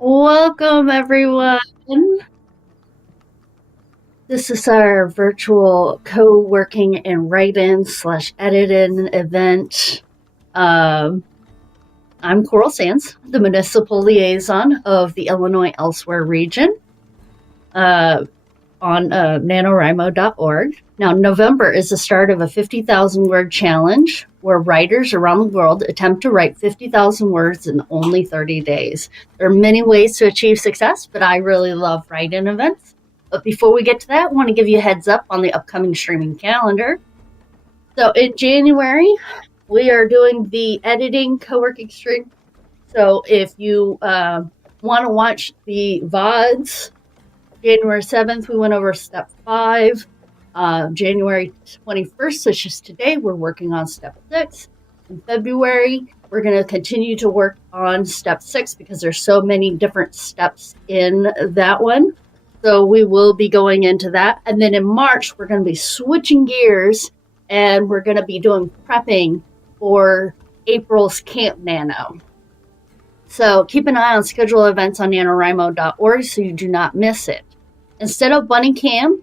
Welcome, everyone. This is our virtual co-working and write-in slash edit-in event. I'm Coral Sands, the Municipal Liaison of the Illinois Elsewhere region on NaNoWriMo.org. Now, November is the start of a 50,000 word challenge where writers around the world attempt to write 50,000 words in only 30 days. There are many ways to achieve success, but I really love write-in events. But before we get to that, I want to give you a heads up on the upcoming streaming calendar. So in January, we are doing the editing co-working stream. So if you want to watch the VODs, January 7th, we went over step 5. January 21st, so it's just today, we're working on step 6. In February, we're going to continue to work on step 6 because there's so many different steps in that one. So we will be going into that. And then in March, we're going to be switching gears and we're going to be doing prepping for April's Camp Nano. So keep an eye on schedule events on NaNoWriMo.org so you do not miss it. Instead of Bunny Cam,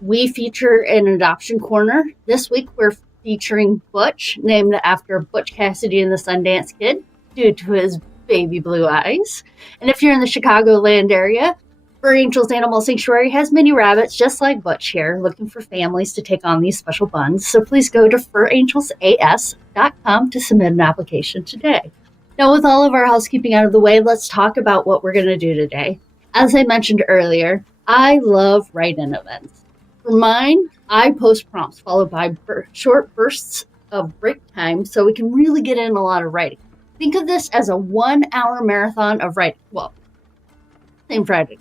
we feature an adoption corner. This week we're featuring Butch, named after Butch Cassidy and the Sundance Kid, due to his baby blue eyes. And if you're in the Chicagoland area, Fur Angels Animal Sanctuary has mini rabbits just like Butch here, looking for families to take on these special buns. So please go to furangelsas.com to submit an application today. Now, with all of our housekeeping out of the way, let's talk about what we're going to do today. As I mentioned earlier, I love write-in events. For mine, I post prompts followed by short bursts of break time so we can really get in a lot of writing. Think of this as a 1-hour marathon of writing. Well, same Friday.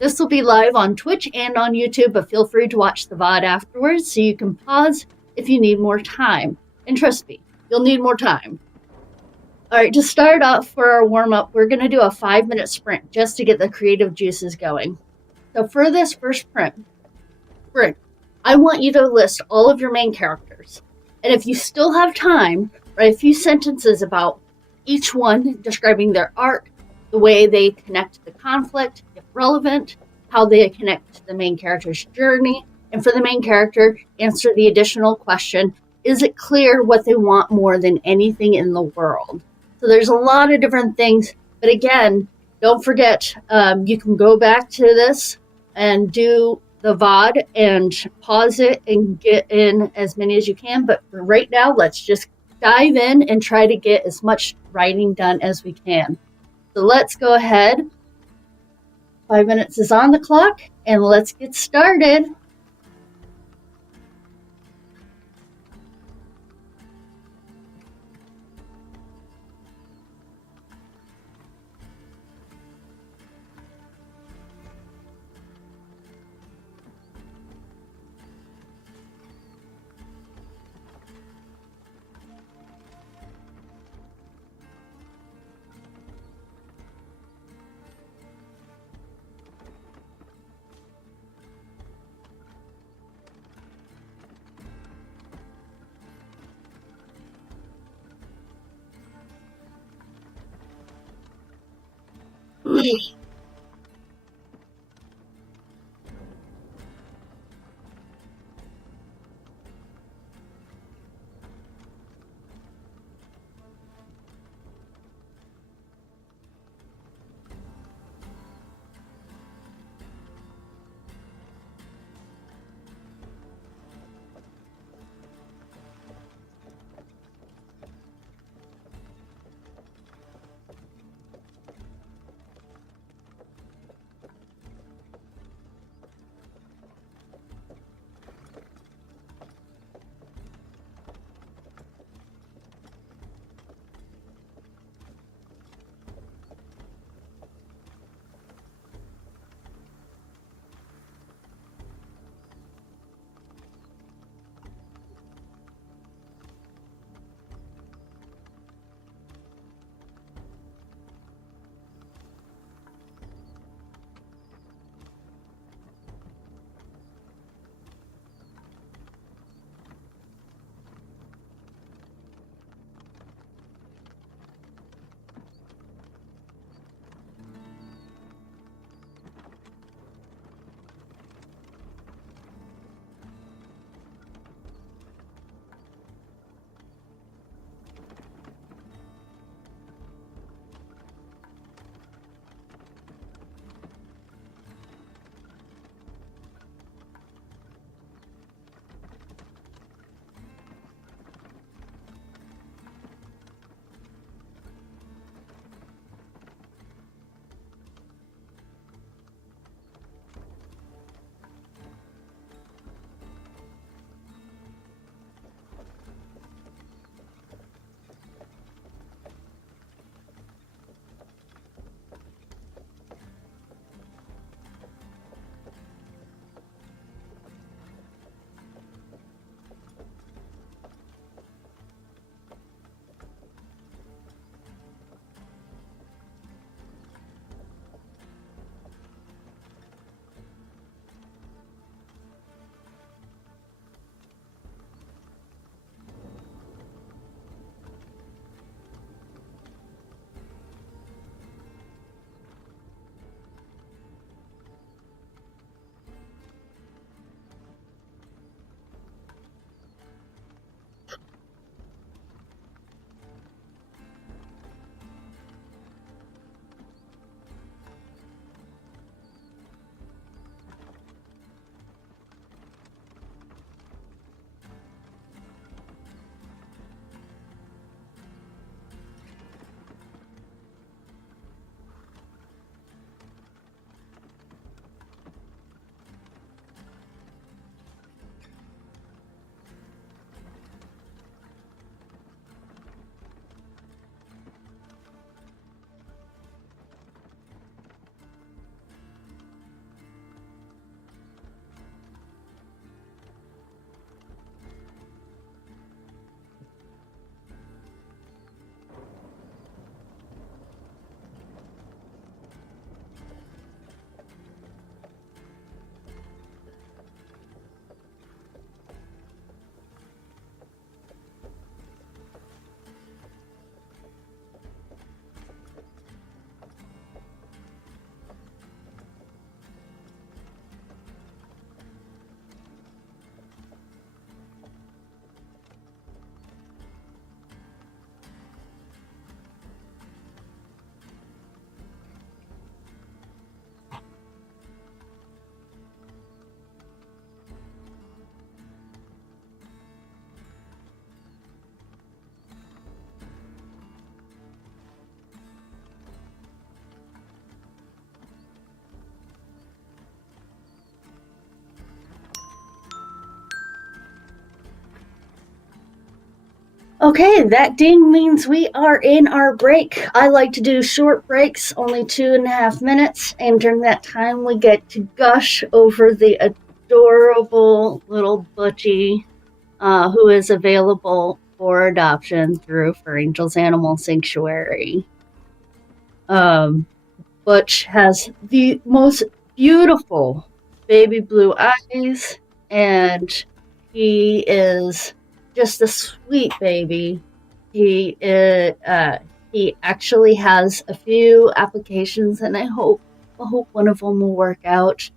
This will be live on Twitch and on YouTube, but feel free to watch the VOD afterwards so you can pause if you need more time. And trust me, you'll need more time. All right, to start off for our warm-up, we're going to do a 5-minute sprint just to get the creative juices going. So for this first sprint, I want you to list all of your main characters. And if you still have time, write a few sentences about each one, describing their arc, the way they connect to the conflict, if relevant, how they connect to the main character's journey. And for the main character, answer the additional question, is it clear what they want more than anything in the world? So there's a lot of different things, but again, don't forget, you can go back to this and do the VOD and pause it and get in as many as you can. But for right now, let's just dive in and try to get as much writing done as we can. So let's go ahead. 5 minutes is on the clock, and let's get started. Okay, that ding means we are in our break. I like to do short breaks, only 2.5 minutes, and during that time we get to gush over the adorable little Butchie, who is available for adoption through For Angels Animal Sanctuary. Butch has the most beautiful baby blue eyes, and he is just a sweet baby. He actually has a few applications, and I hope one of them will work out.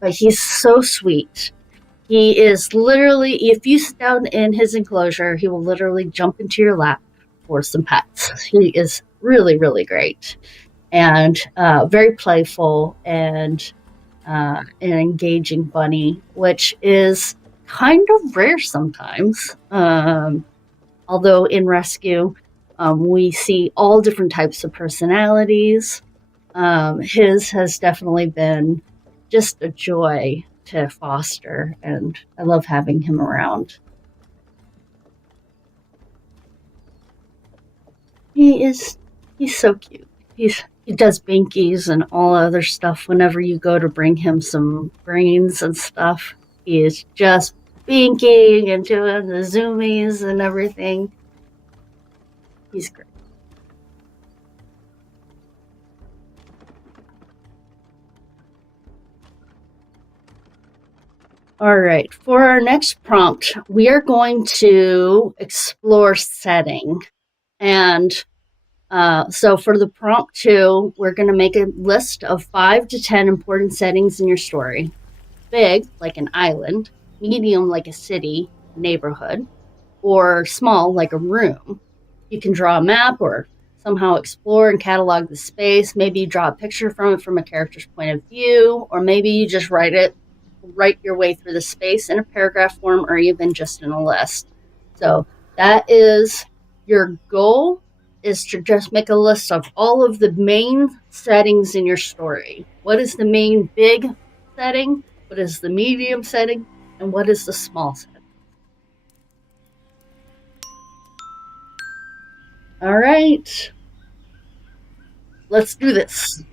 But he's so sweet. He is literally, if you sit down in his enclosure, he will literally jump into your lap for some pets. He is really, really great and very playful and an engaging bunny, which is kind of rare sometimes. Although in rescue, we see all different types of personalities. His has definitely been just a joy to foster, and I love having him around. He's so cute. He does binkies and all other stuff whenever you go to bring him some grains and stuff. He is just binking and doing the zoomies and everything. He's great. All right, for our next prompt, we are going to explore setting. And so for the prompt 2, we're going to make a list of 5 to 10 important settings in your story. Big, like an island, medium, like a city, neighborhood, or small, like a room. You can draw a map or somehow explore and catalog the space. Maybe you draw a picture from it from a character's point of view, or maybe you just write your way through the space in a paragraph form or even just in a list. So that is your goal, is to just make a list of all of the main settings in your story. What is the main big setting? What is the medium setting? And what is the small setting? All right, let's do this.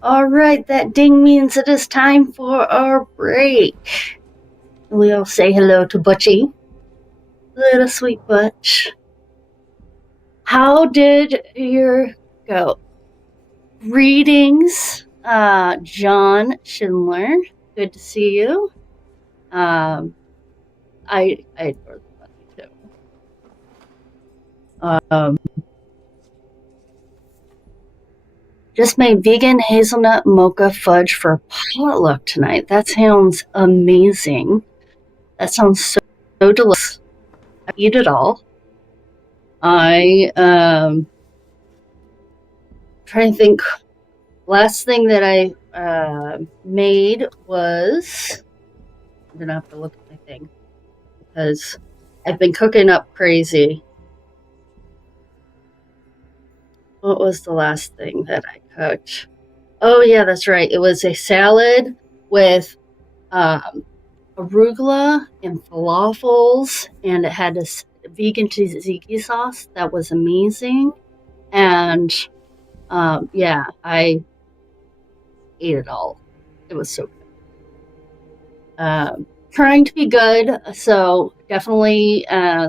All right, that ding means it is time for our break. We'll say hello to Butchie. Little sweet Butch. How did your go? Greetings, John Schindler. Good to see you. I adore the bunny too. Just made vegan hazelnut mocha fudge for potluck tonight. That sounds amazing. That sounds so delicious. I eat it all. I trying to think. Last thing that I made was, I'm gonna have to look at my thing because I've been cooking up crazy. What was the last thing that I cooked? Oh yeah, that's right. It was a salad with arugula and falafels, and it had this vegan tzatziki sauce that was amazing. And yeah, I ate it all. It was so good. Trying to be good, so definitely a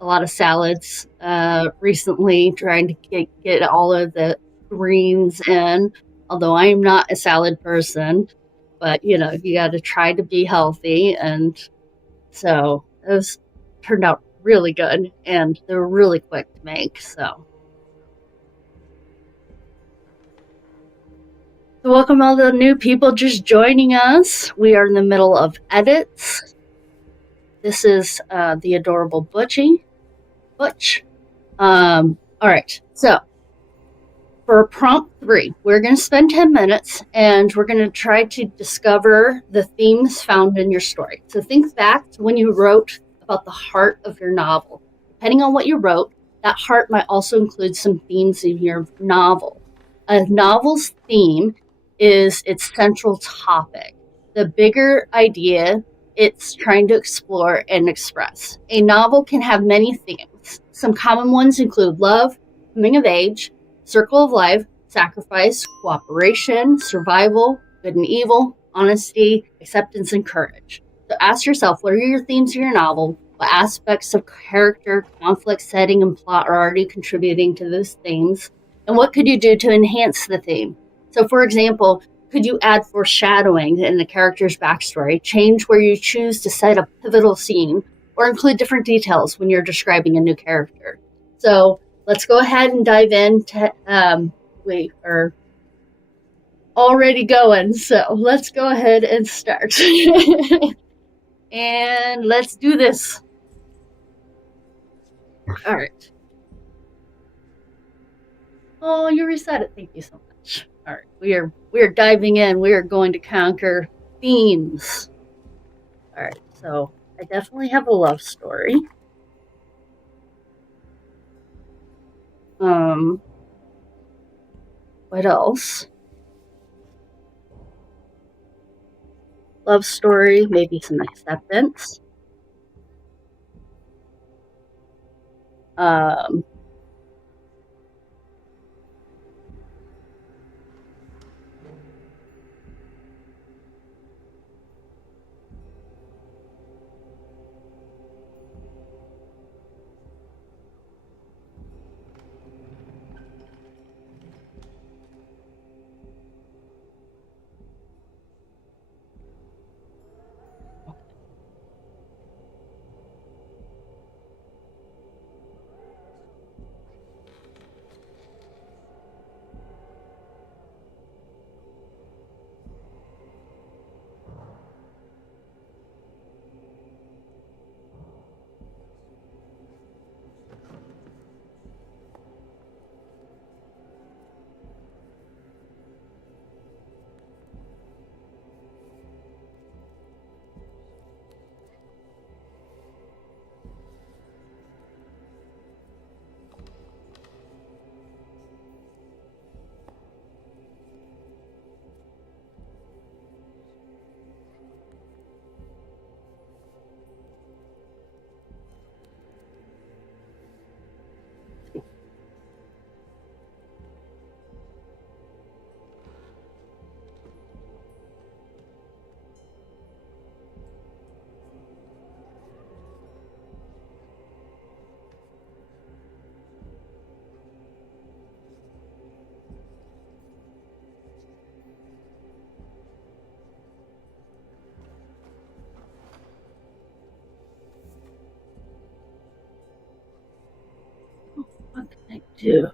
lot of salads recently. Trying to get all of the greens in. Although I am not a salad person, but you know you got to try to be healthy, and so those turned out really good, and they were really quick to make. So welcome all the new people just joining us. We are in the middle of edits. This is the adorable Butch. All right, so for prompt 3, we're going to spend 10 minutes and we're going to try to discover the themes found in your story. So think back to when you wrote about the heart of your novel. Depending on what you wrote, that heart might also include some themes in your novel. A novel's theme is its central topic, the bigger idea it's trying to explore and express. A novel can have many themes. Some common ones include love, coming of age, circle of life, sacrifice, cooperation, survival, good and evil, honesty, acceptance, and courage. So ask yourself, what are your themes in your novel? What aspects of character, conflict, setting, and plot are already contributing to those themes? And what could you do to enhance the theme? So, for example, could you add foreshadowing in the character's backstory, change where you choose to set a pivotal scene, or include different details when you're describing a new character? So let's go ahead and dive in. We are already going, so let's go ahead and start. And let's do this. All right. Oh, you reset it. Thank you so much. All right, we are diving in. We are going to conquer themes. All right, so I definitely have a love story. What else? Love story, maybe some acceptance. Um, do.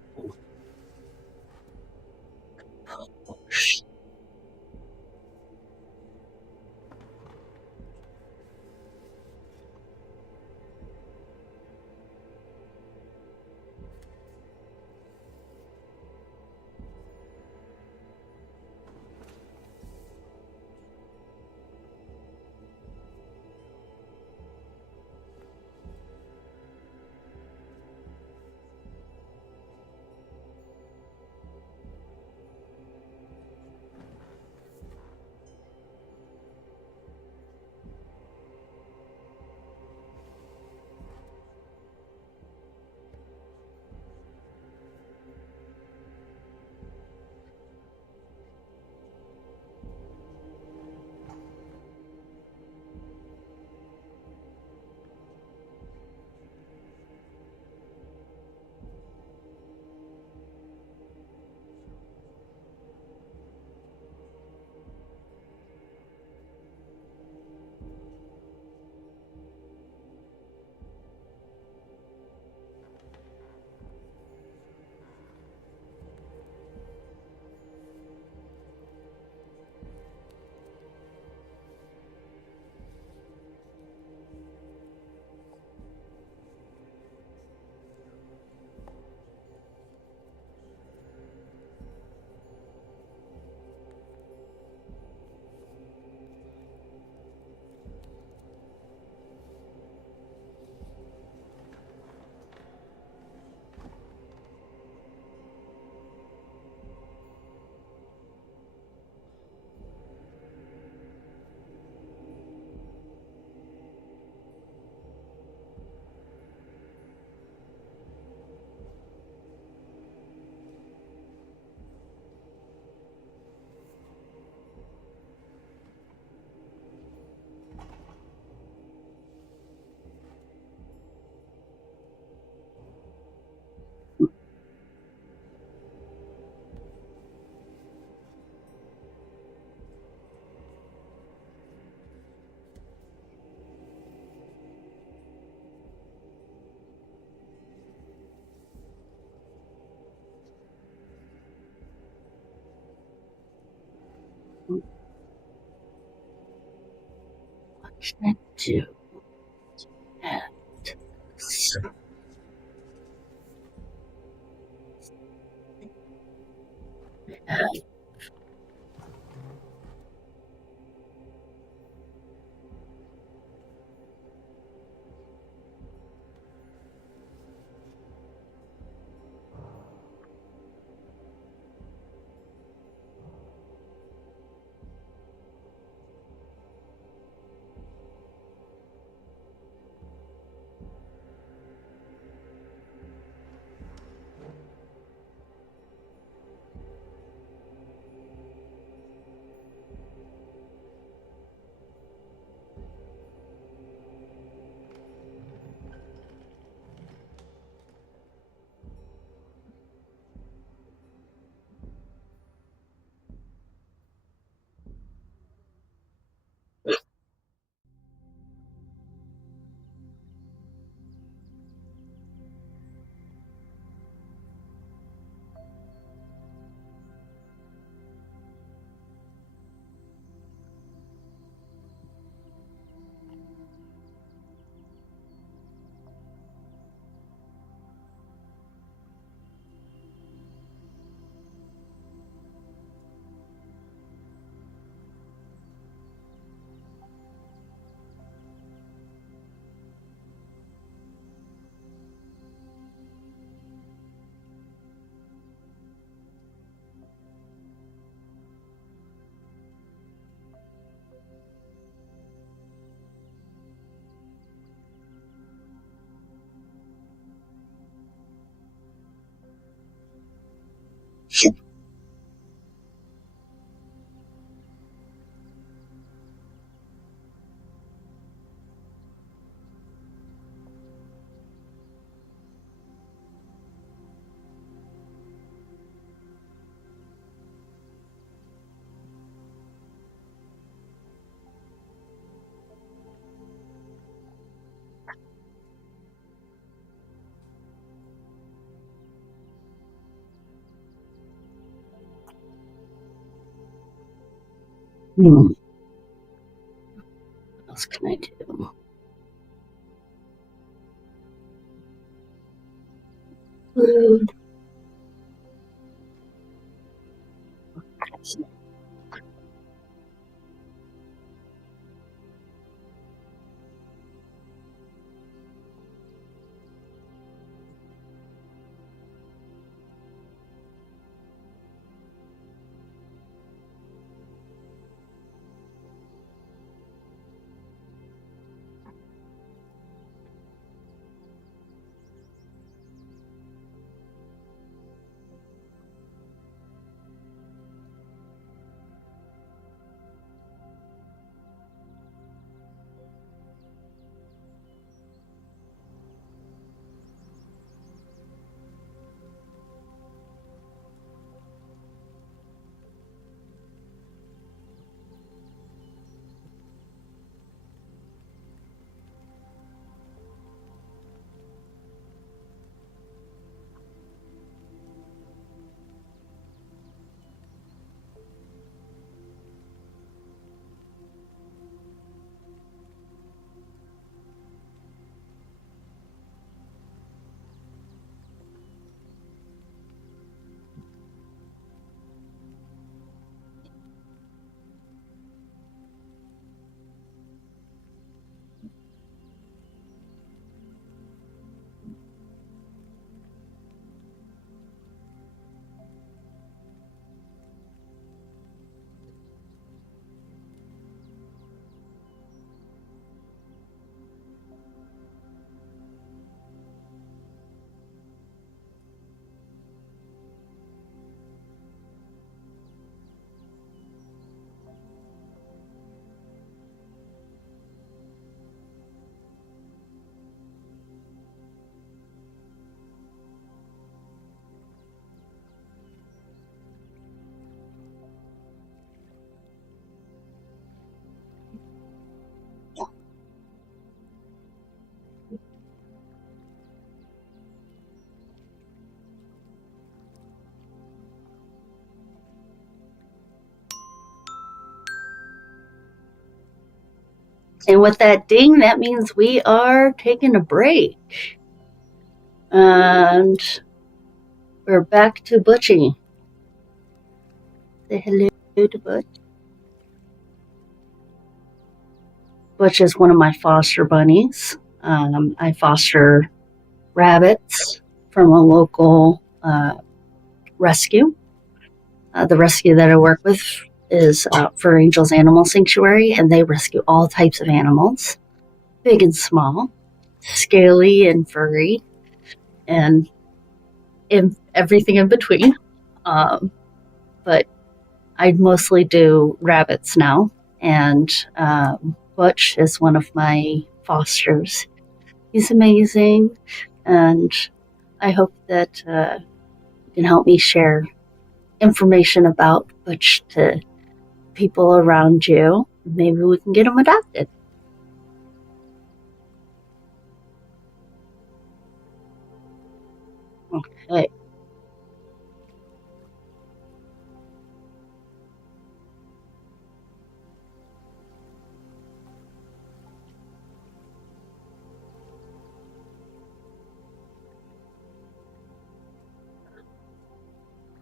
What should I do? What else can I do? Food. And with that ding, that means we are taking a break. And we're back to Butchie. Say hello to Butch. Butch is one of my foster bunnies. I foster rabbits from a local rescue. The rescue that I work with is for Angels Animal Sanctuary, and they rescue all types of animals, big and small, scaly and furry, and everything in between. But I mostly do rabbits now, and Butch is one of my fosters. He's amazing, and I hope that you can help me share information about Butch to people around you. Maybe we can get him adopted. Okay.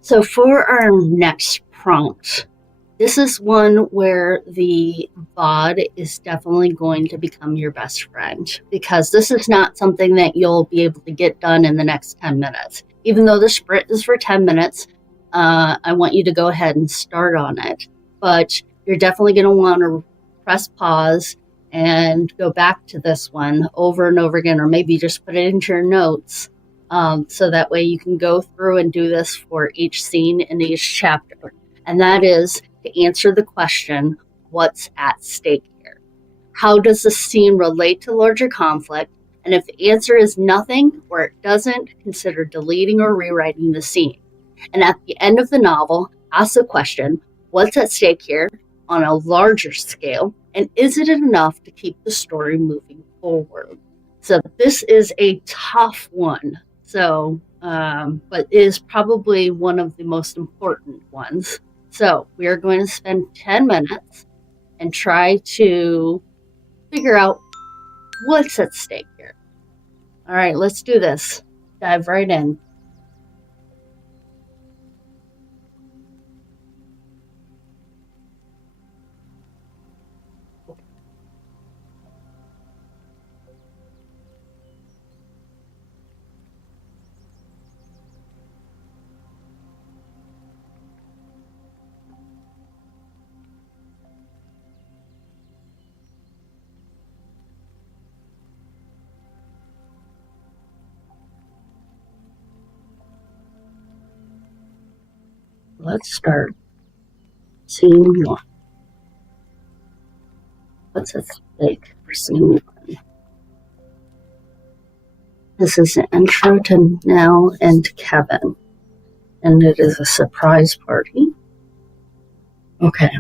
So for our next prompt, this is one where the VOD is definitely going to become your best friend, because this is not something that you'll be able to get done in the next 10 minutes. Even though the sprint is for 10 minutes, I want you to go ahead and start on it. But you're definitely going to want to press pause and go back to this one over and over again, or maybe just put it into your notes. So that way you can go through and do this for each scene in each chapter. And that is to answer the question, what's at stake here? How does the scene relate to larger conflict? And if the answer is nothing or it doesn't, consider deleting or rewriting the scene. And at the end of the novel, ask the question, what's at stake here on a larger scale? And is it enough to keep the story moving forward? So this is a tough one. So, but is probably one of the most important ones. So we are going to spend 10 minutes and try to figure out what's at stake here. All right, let's do this. Dive right in. Let's start. Scene 1. What's at stake for scene 1? This is an intro to Nell and Kevin, and it is a surprise party. Okay.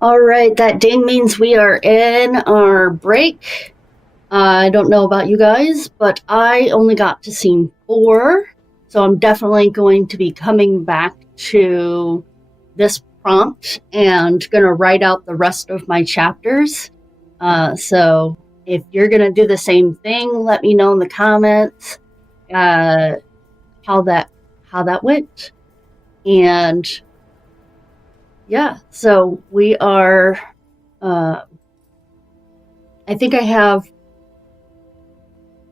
All right, that ding means we are in our break. I don't know about you guys, but I only got to scene 4, so I'm definitely going to be coming back to this prompt and going to write out the rest of my chapters. So if you're going to do the same thing, let me know in the comments how that went. And yeah, so we are, I think I have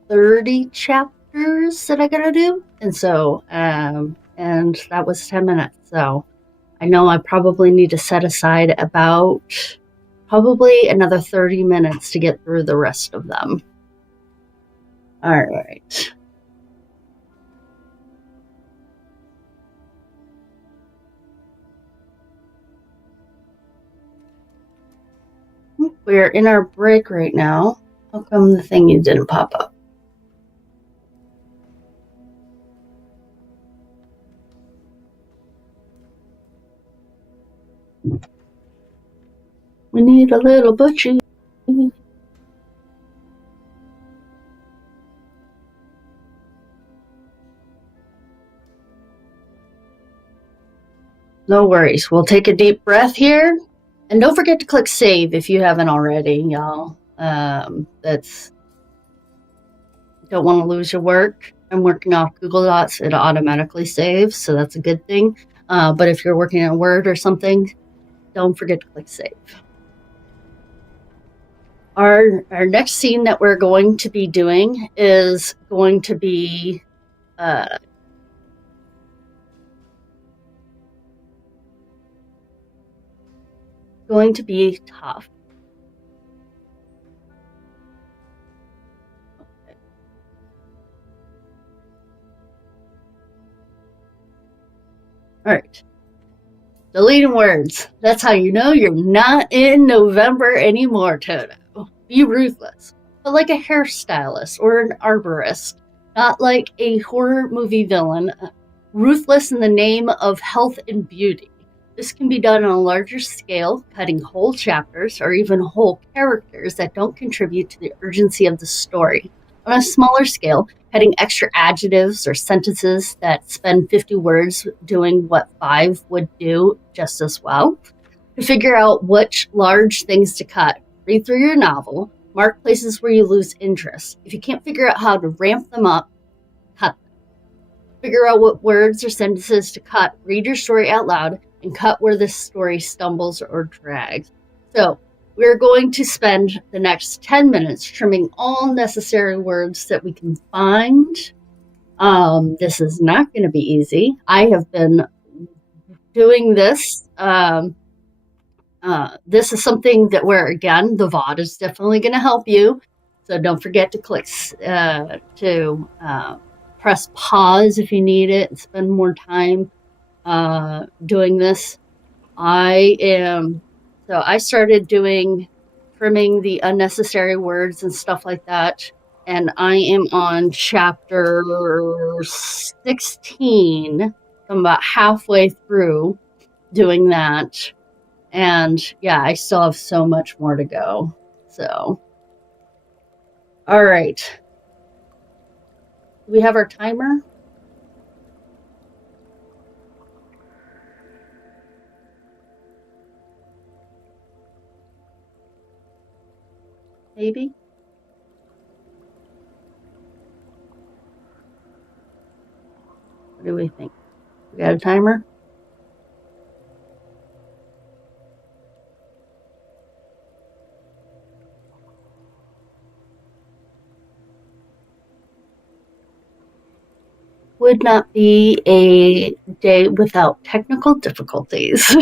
30 chapters that I gotta do. And so, and that was 10 minutes. So I know I probably need to set aside about probably another 30 minutes to get through the rest of them. All right. We're in our break right now. How come the thing didn't pop up? We need a little butchie. No worries. We'll take a deep breath here. And don't forget to click save if you haven't already, y'all. That's don't want to lose your work. I'm working off Google Docs. It automatically saves, so that's a good thing. But if you're working in Word or something, don't forget to click save. Our next scene that we're going to be doing is going to be tough. Okay. All right. Deleting words. That's how you know you're not in November anymore, Toto. Be ruthless, but like a hairstylist or an arborist, not like a horror movie villain. Ruthless in the name of health and beauty. This can be done on a larger scale, cutting whole chapters or even whole characters that don't contribute to the urgency of the story. On a smaller scale, cutting extra adjectives or sentences that spend 50 words doing what 5 would do just as well. To figure out which large things to cut, read through your novel, mark places where you lose interest. If you can't figure out how to ramp them up, cut them. Figure out what words or sentences to cut, read your story out loud, and cut where the story stumbles or drags. So we're going to spend the next 10 minutes trimming all necessary words that we can find. This is not going to be easy. I have been doing this. This is something that where, again, the VOD is definitely going to help you. So don't forget to click press pause if you need it and spend more time doing this. I started trimming the unnecessary words and stuff like that. And I am on chapter 16. I'm about halfway through doing that. And yeah, I still have so much more to go. So, all right. Do we have our timer? Maybe? What do we think? We got a timer? Would not be a day without technical difficulties.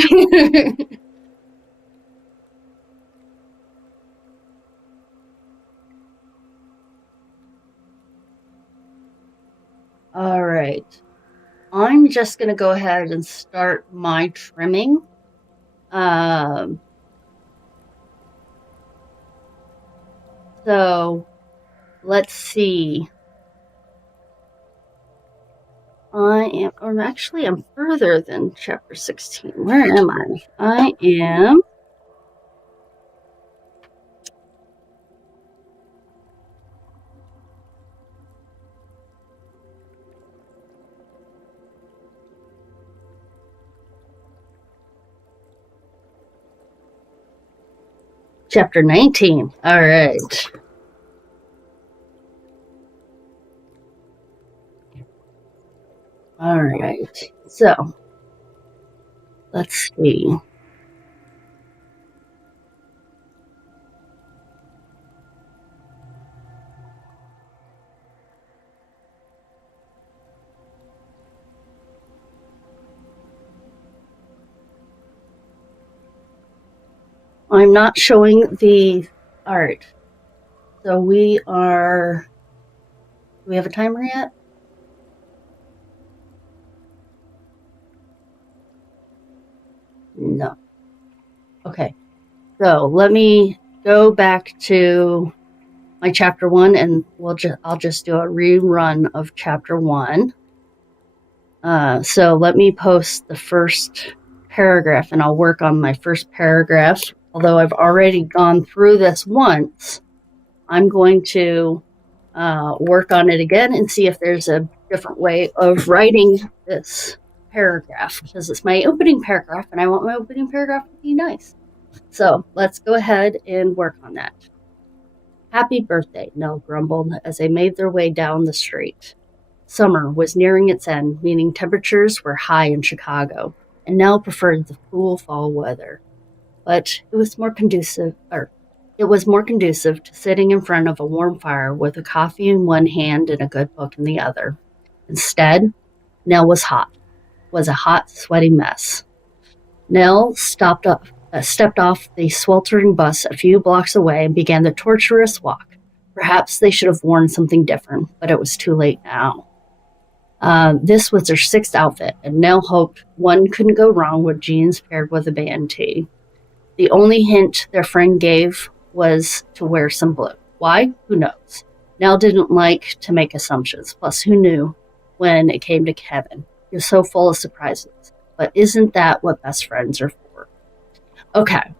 All right. I'm just going to go ahead and start my trimming. So let's see. I'm further than chapter 16. Where am I? I am chapter 19. All right. All right. So let's see. I'm not showing the art. So do we have a timer yet? No. Okay. So let me go back to my chapter 1 and I'll just do a rerun of chapter 1. So let me post the first paragraph and I'll work on my first paragraph. Although I've already gone through this once, I'm going to work on it again and see if there's a different way of writing this paragraph, because it's my opening paragraph and I want my opening paragraph to be nice. So let's go ahead and work on that. Happy birthday, Nell grumbled as they made their way down the street. Summer was nearing its end, meaning temperatures were high in Chicago, and Nell preferred the cool fall weather. But it was more conducive to sitting in front of a warm fire with a coffee in one hand and a good book in the other. Instead, Nell was a hot, sweaty mess. Nell stepped off the sweltering bus a few blocks away and began the tortuous walk. Perhaps they should have worn something different, but it was too late now. This was their 6th outfit, and Nell hoped one couldn't go wrong with jeans paired with a band tee. The only hint their friend gave was to wear some blue. Why? Who knows? Nell didn't like to make assumptions. Plus, who knew when it came to Kevin? He was so full of surprises. But isn't that what best friends are for? Okay.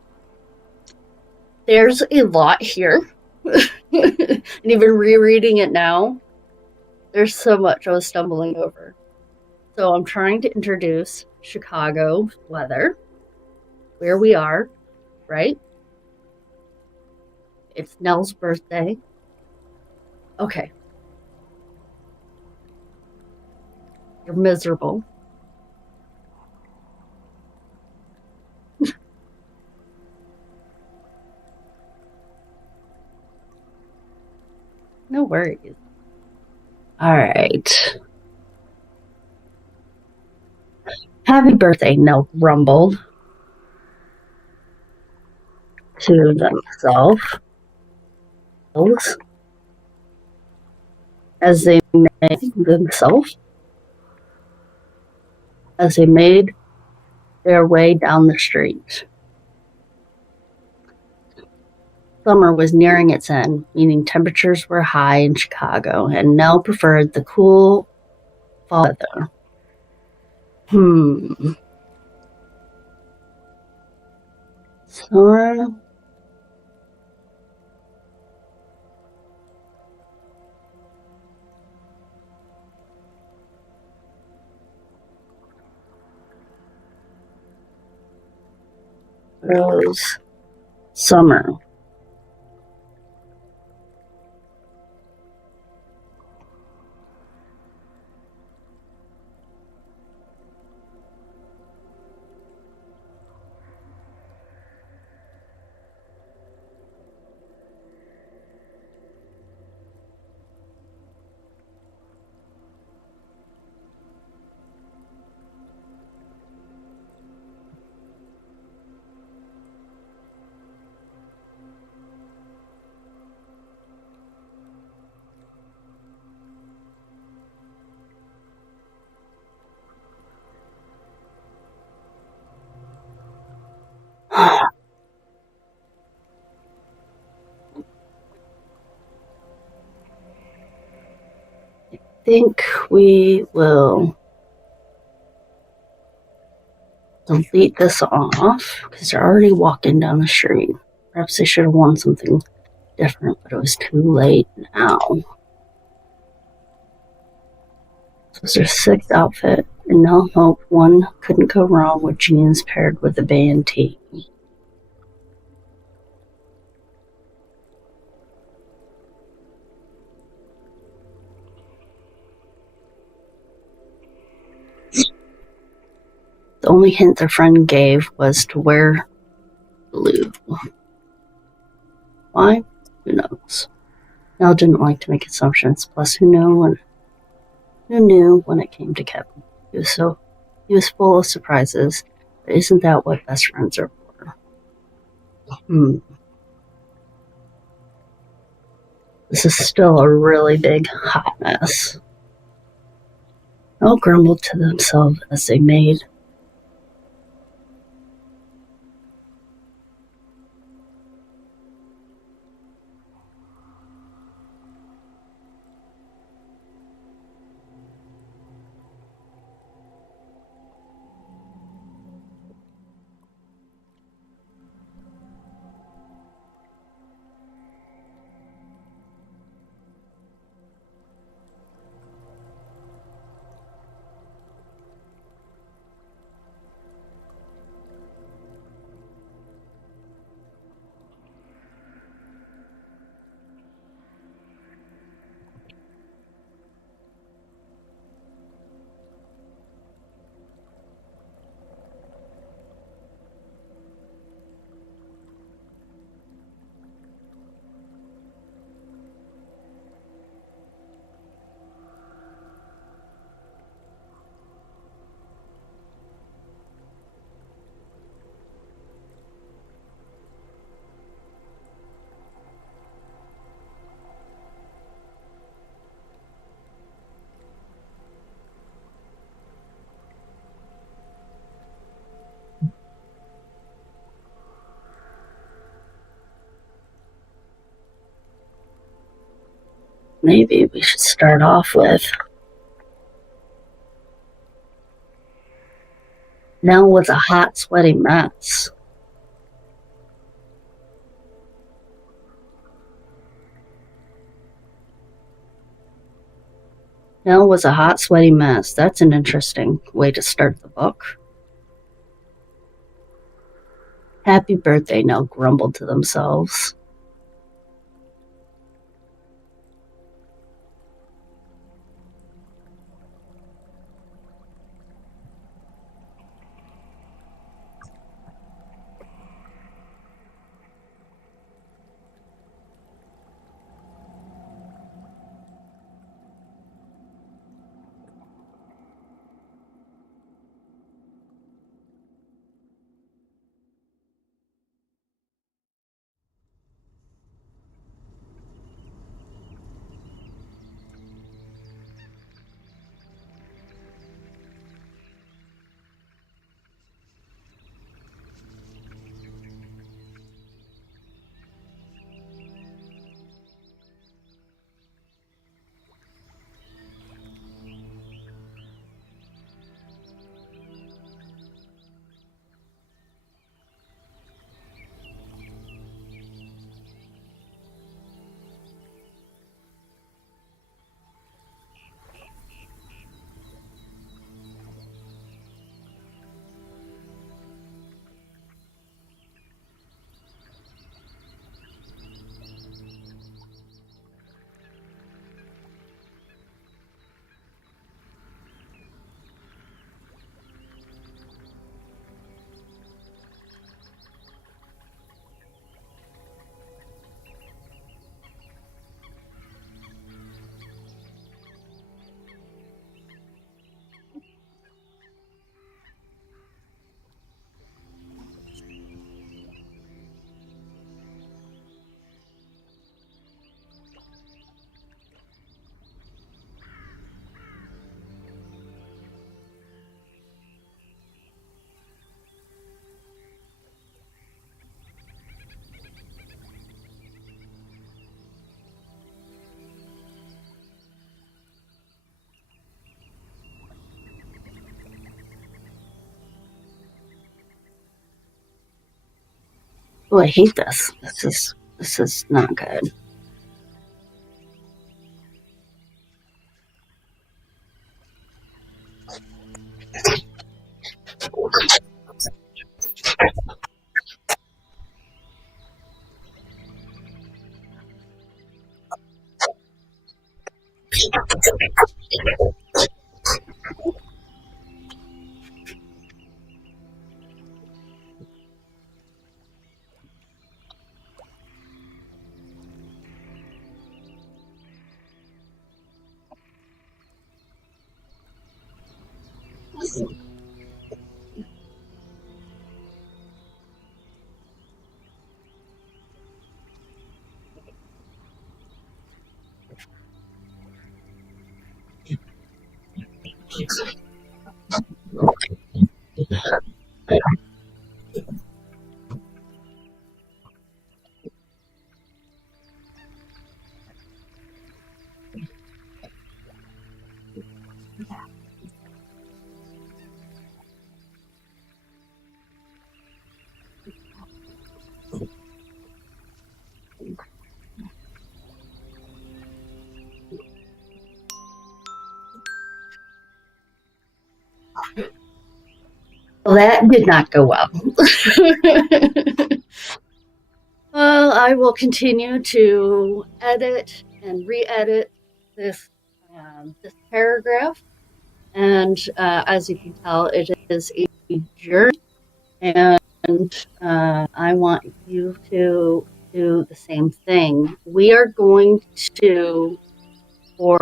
There's a lot here. And even rereading it now, there's so much I was stumbling over. So I'm trying to introduce Chicago weather, where we are, right? It's Nell's birthday. Okay. You're miserable. No worries. All right. Happy birthday, Nell grumbled to themselves as they made their way down the street. Summer was nearing its end, meaning temperatures were high in Chicago, and Nell preferred the cool fall weather. Summer. Rose. Summer. I think we will delete this off because they're already walking down the street. Perhaps they should have worn something different, but it was too late now. This was their sixth outfit, and no hope one couldn't go wrong with jeans paired with a band tee. The only hint their friend gave was to wear blue. Why? Who knows? Nell didn't like to make assumptions, plus who knew when it came to Kevin. He was full of surprises, but isn't that what best friends are for? This is still a really big, hot mess. All grumbled to themselves as they made maybe we should start off with Nell was a hot, sweaty mess. Nell was a hot, sweaty mess. That's an interesting way to start the book. Happy birthday, Nell grumbled to themselves. Oh, I hate this. This is not good. Well, that did not go well. Well, I will continue to edit and re-edit this paragraph, and as you can tell, it is a journey, and I want you to do the same thing. We are going to, for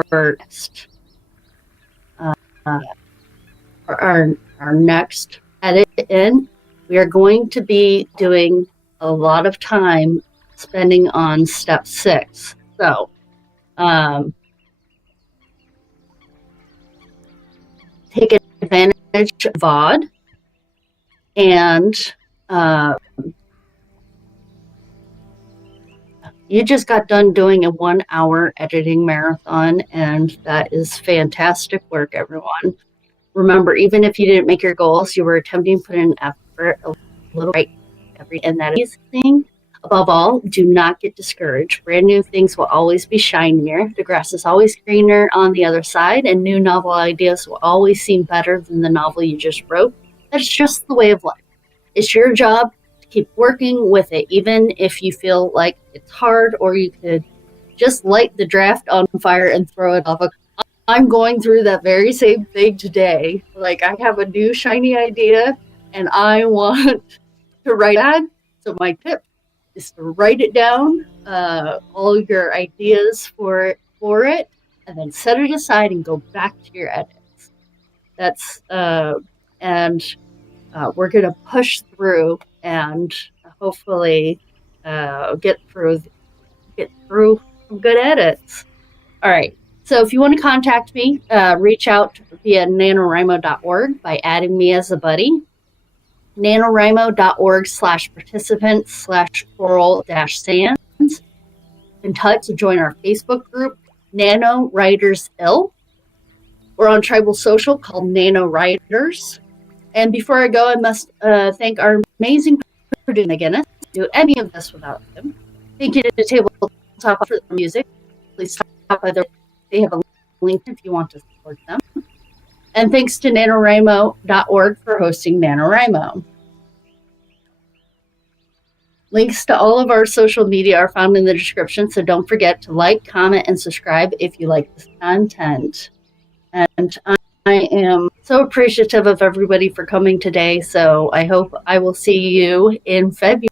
our next edit in, we are going to be doing a lot of time spending on step 6. So, take advantage of VOD, and you just got done doing a 1-hour editing marathon, and that is fantastic work, everyone. Remember, even if you didn't make your goals, you were attempting to put in effort a little right and that is the thing. Above all, do not get discouraged. Brand new things will always be shinier. The grass is always greener on the other side, and new novel ideas will always seem better than the novel you just wrote. That's just the way of life. It's your job to keep working with it, even if you feel like it's hard, or you could just light the draft on fire and throw it off. I'm going through that very same thing today. Like, I have a new shiny idea, and I want to write that. So my tip is to write it down, all your ideas for it, and then set it aside and go back to your edits. That's and we're gonna push through and hopefully get through some good edits. All right. So if you want to contact me, reach out via NaNoWriMo.org by adding me as a buddy. NaNoWriMo.org/participants/coral-sands. In touch to join our Facebook group, Nano Writers Ill. We're on Tribal Social called Nano Writers. And before I go, I must thank our amazing producer, McGinnis. Do any of this without him. Thank you to the Tabletop for the music. Please stop by they have a link if you want to support them. And thanks to NaNoWriMo.org for hosting NaNoWriMo. Links to all of our social media are found in the description, so don't forget to like, comment, and subscribe if you like this content. And I am so appreciative of everybody for coming today, so I hope I will see you in February.